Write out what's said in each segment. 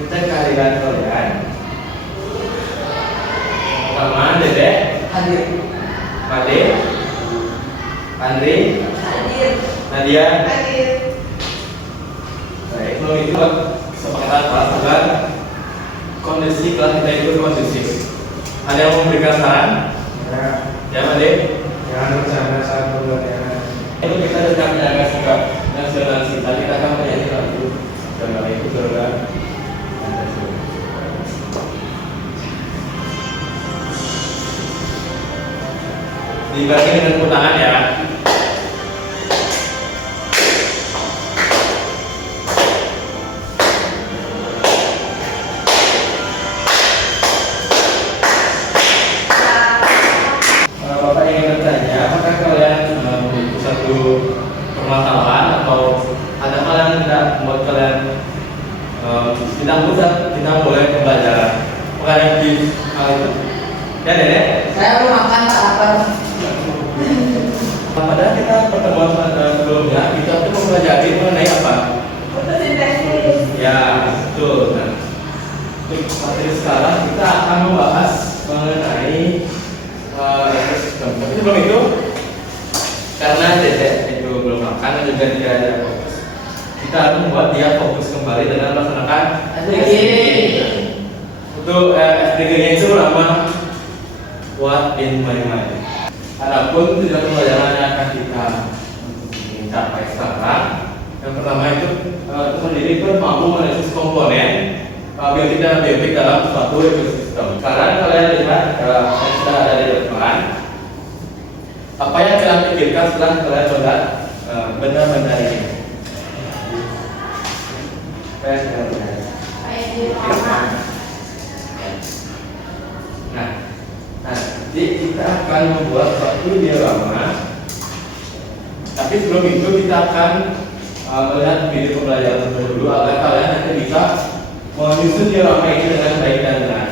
Kita kehadiran kalian. Pertama, Dedek Hadir. Made, Andri, Hadir. Nadia. Hadir. Baik, kalau itu kesepakatan kelas agar kondisi kelas kita itu kondusif. Ada yang memberikan saran? Ya, Made. Jangan bercanda saat pembelajaran. Itu kita sedang menjaga sikap nasional kita. Kita akan menyanyi lagu Jaga itu Jaga. Dibagi dengan tepuk tangan ya. Bapak ingin bertanya, apakah kalian memiliki satu permasalahan atau ada hal yang tidak membuat kalian tidak boleh pembelajaran? Apakah ada yang di hal itu? Ya, Dedek. Saya belum makan tak lapar. Padahal kita pertemuan sebelumnya kita tuh mempelajari mengenai apa? Fotosintesis. Ya, betul. Nah, untuk materi sekarang kita akan membahas mengenai ekosistem. Tapi sebelum itu, karena Dedek itu belum makan dan juga tidak ada fokus, kita harus membuat dia fokus kembali dengan melaksanakan SDG. Untuk SDG-nya itu nama What in my mind. Adapun tujuan pembelajaran yang akan kita capai sekarang, yang pertama itu sendiri pun mampu menganalisis komponen biotik dan abiotik dalam suatu ekosistem. Sekarang kalian lihat yang sudah ada di depan. Apa yang kalian pikirkan setelah kalian melihat benda-benda ini? Jadi kita akan membuat suatu diagrama. Tapi sebelum itu kita akan melihat video pembelajaran dulu agar kalian nanti bisa menyusun diagrama ini dengan baik dan benar.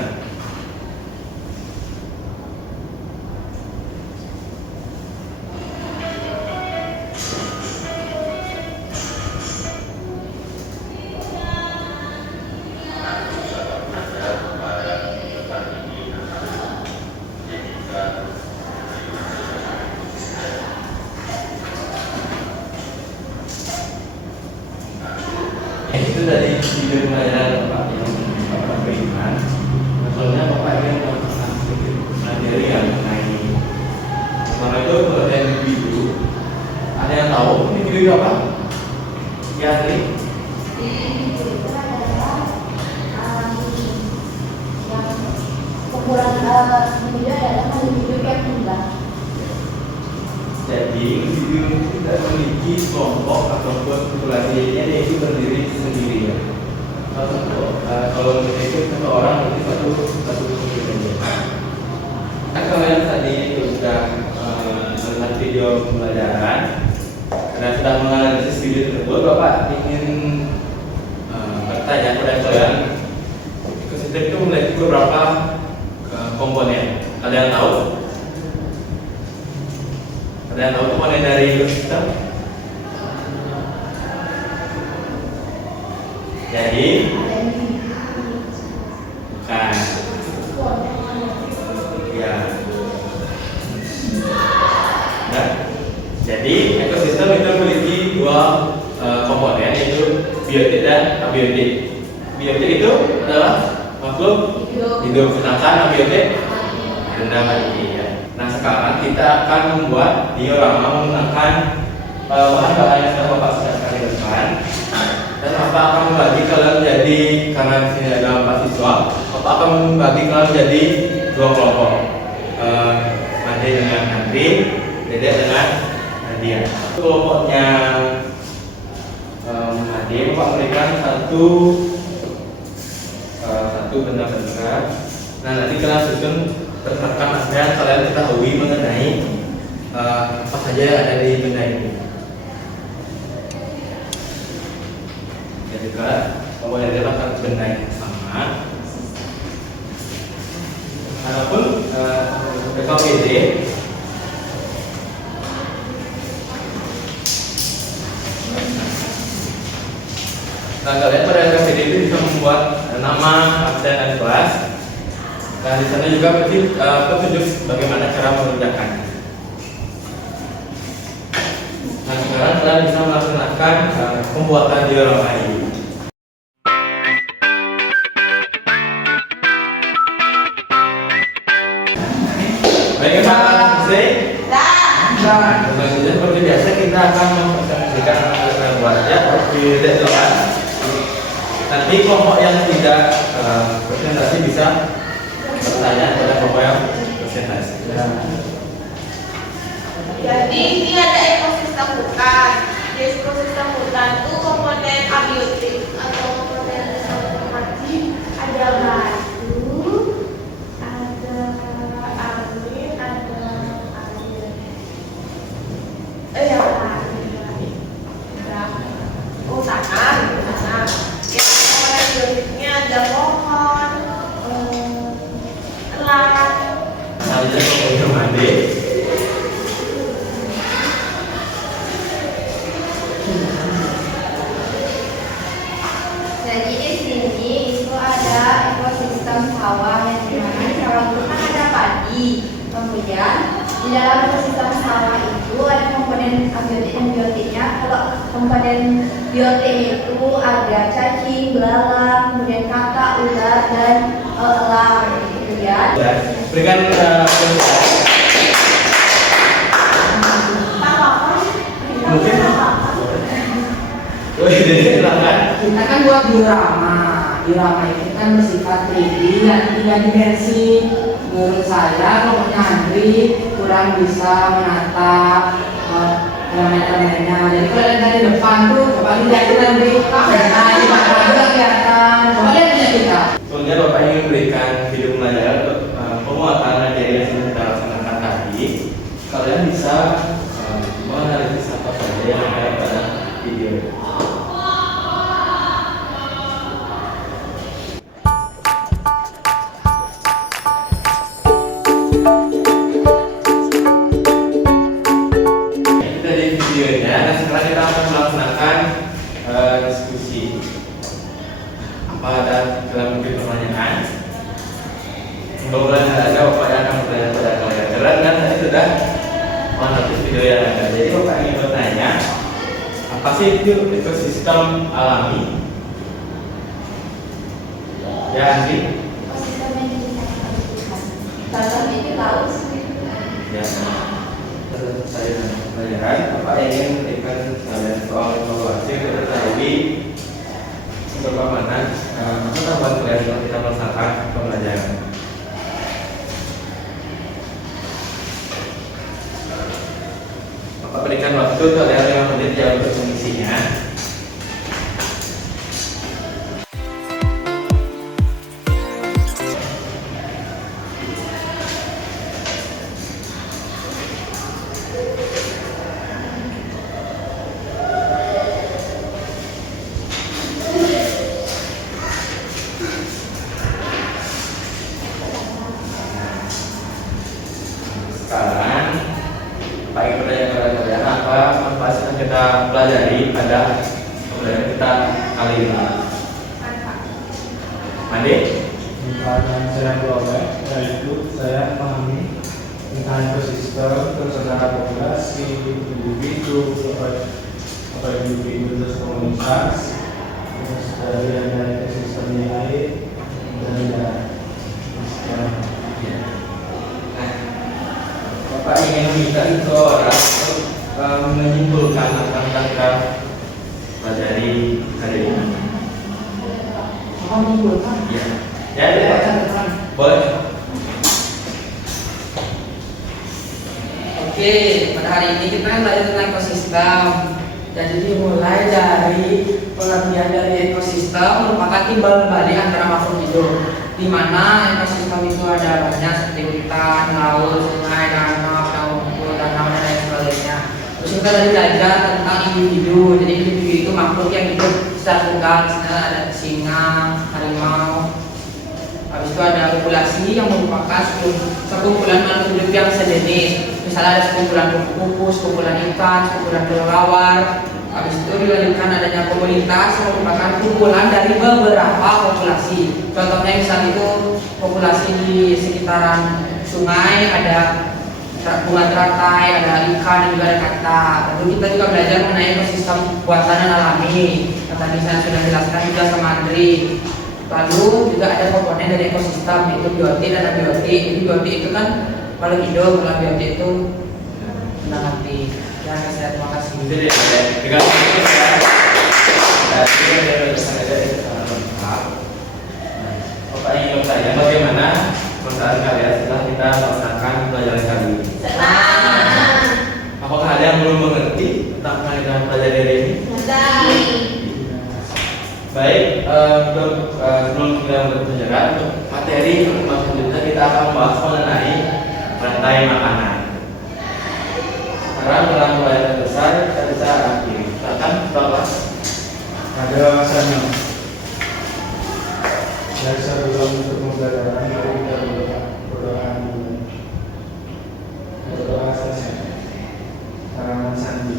Itu dari video pembelajaran Bapak yang Bapak berikan. Soalnya Bapak ingin melakukan sedikit materi yang mengenai karena itu pengertian video. Ada yang tahu ini video apa? Ya, Tri? Jadi video itu tidak memiliki kelompok ataupun populasinya, dia itu berdiri sendiri ya. Kalau kita itu satu orang berarti satu individu. Kan kalian tadi itu sudah melihat video pembelajaran dan sudah menganalisis video tersebut. Bapak ingin bertanya kepada kalian, ekosistem itu memiliki beberapa komponen. Ada yang tahu? Ada yang tahu komponen dari ekosistem? Jadi bukan ya. Nah, jadi ekosistem itu memiliki dua komponen, yaitu biotik dan abiotik. Biotik itu adalah makhluk hidup, sedangkan abiotik benda mati ya. Nah, sekarang kita akan membuat diorama menggunakan bahan-bahan yang sudah Bapak siapkan di depan. Dan Bapak akan membagi kalian menjadi, karena di sini ada 4 siswa, Bapak akan membagi kalian menjadi 2 kelompok. Made dengan Andri, Dedek dengan Iya. Kelompoknya Ade, Bapak berikan satu benda-benda. Nah, nanti kalian susun berdasarkan apa yang kalian ketahui mengenai apa saja yang ada di benda ini. Jadi kan, kemudian adalah satu benda yang sama. Adapun BKPD nah, kalian pada BKPD itu bisa membuat nama, absen, dan kelas. Nah, di sana juga petunjuk bagaimana cara mengerjakan. Nah, sekarang kalian bisa melaksanakan pembuatan diorama ini. Bagaimana, Sri? Nah, selanjutnya seperti biasa kita akan mempresentasikan apa buatnya di deadline. Nanti kelompok yang tidak presentasi bisa bertanya pada kelompok yang presentasi. Jadi ini ada ekosistem hutan. Di ekosistem hutan itu komponen abiotik atau komponen konservasi ada batu, ada angin, ada air. Tanah. Yang komponen abiotiknya ada pohon, elang. Selanjutnya kelompok mandi. Jadi di sini itu ada ekosistem sawah yang dimana di sawah itu kan ada padi. Kemudian di dalam ekosistem sawah itu ada komponen abiotik dan biotiknya. Kalau komponen biotik itu ada cacing, belalang, kemudian kakak, ular, dan elang. Kemudian Berikan mungkin. Ini silakan. Kita kan buat diorama. Diorama itu kan bersifat 3D dan 3 dimensi. Menurut saya kelompoknya Andri kurang bisa menatap elemen-elemennya. Jadi kalau lihat dari depan tuh, coba lihat Andri. Nah, di mana kelihatan. Coba lihat kita. Sebelumnya Bapak ingin memberikan video pembelajaran untuk penguatan materi yang sudah kita laksanakan tadi. Kalian bisa menganalisis apa saja yang ada pada video. Itu tadi videonya. Nah, sekarang kita akan melaksanakan diskusi. Apa ada dalam mungkin pertanyaan? Mudah-mudahan ada Bapak yang akan bertanya pada kalian. Karena kan tadi sudah menganalisis video yang ada. Jadi Bapak ingin bertanya, apa sih itu ekosistem alami? Ya, Andi? ekosistem yang diciptakan Tuhan. Contohnya di laut sendiri. Ya. Saya pelajaran, Bapak ingin memberikan kalian soal evaluasi untuk ketahui bagaimana pengetahuan kalian kalau kita melaksanakan pembelajaran. Bapak berikan waktu kalian 5 menit ya untuk mengisinya. Sekarang Pak ingin bertanya kepada kalian apa manfaat yang kita pelajari pada pembelajaran kita kali ini. Mandi? Pertanyaan saya beroleh yaitu saya memahami tentang ekosistem, terus ada populasi, individu, apa individu terus komunitas, terus dari ada ekosistem yang lain dan ada Nah, Bapak ingin meminta itu orang untuk menyimpulkan apa yang kita pelajari hari ini. Apa menyimpulkan? Ya, ya, boleh. Oke, Oke, pada hari ini kita kan belajar tentang ekosistem. Jadi dimulai dari pengertian dari ekosistem merupakan timbal balik antara makhluk hidup, di mana ekosistem itu ada banyak seperti hutan, laut, sungai, danau, danau dan lain sebagainya. Terus kita tadi belajar tentang individu. Jadi individu itu makhluk yang hidup secara tunggal. Misalnya ada singa, harimau. Habis itu ada populasi yang merupakan sekumpulan makhluk hidup yang sejenis. Misalnya ada sekumpulan kupu-kupu, sekumpulan ikan, sekumpulan kelelawar. Habis itu dilanjutkan adanya komunitas yang merupakan kumpulan dari beberapa populasi. Contohnya misalnya itu populasi di sekitaran sungai ada bunga teratai, ada ikan dan juga ada kata. Lalu kita juga belajar mengenai ekosistem buatan alami. Yang tadi saya sudah jelaskan juga sama Andri. Lalu juga ada komponen dari ekosistem yaitu biotik dan abiotik. Jadi biotik itu kan makhluk hidup, kalau abiotik itu benda mati. Ya, saya terima kasih. Jadi dengan itu Bapak ingin bertanya bagaimana perasaan kalian setelah kita melaksanakan pelajaran kali ini? Senang. Apakah ada yang belum mengerti tentang pelajaran hari ini? Baik, sebelum kita berbicara untuk materi pertemuan selanjutnya kita akan membahas mengenai rantai makanan. Sekarang dalam pelajaran besar kita bisa akhiri. Silakan Bapak. Ada alasannya. Dari sebelum untuk pembelajaran mari kita berdoa dulu. Berdoa saja. Harapan Sandi.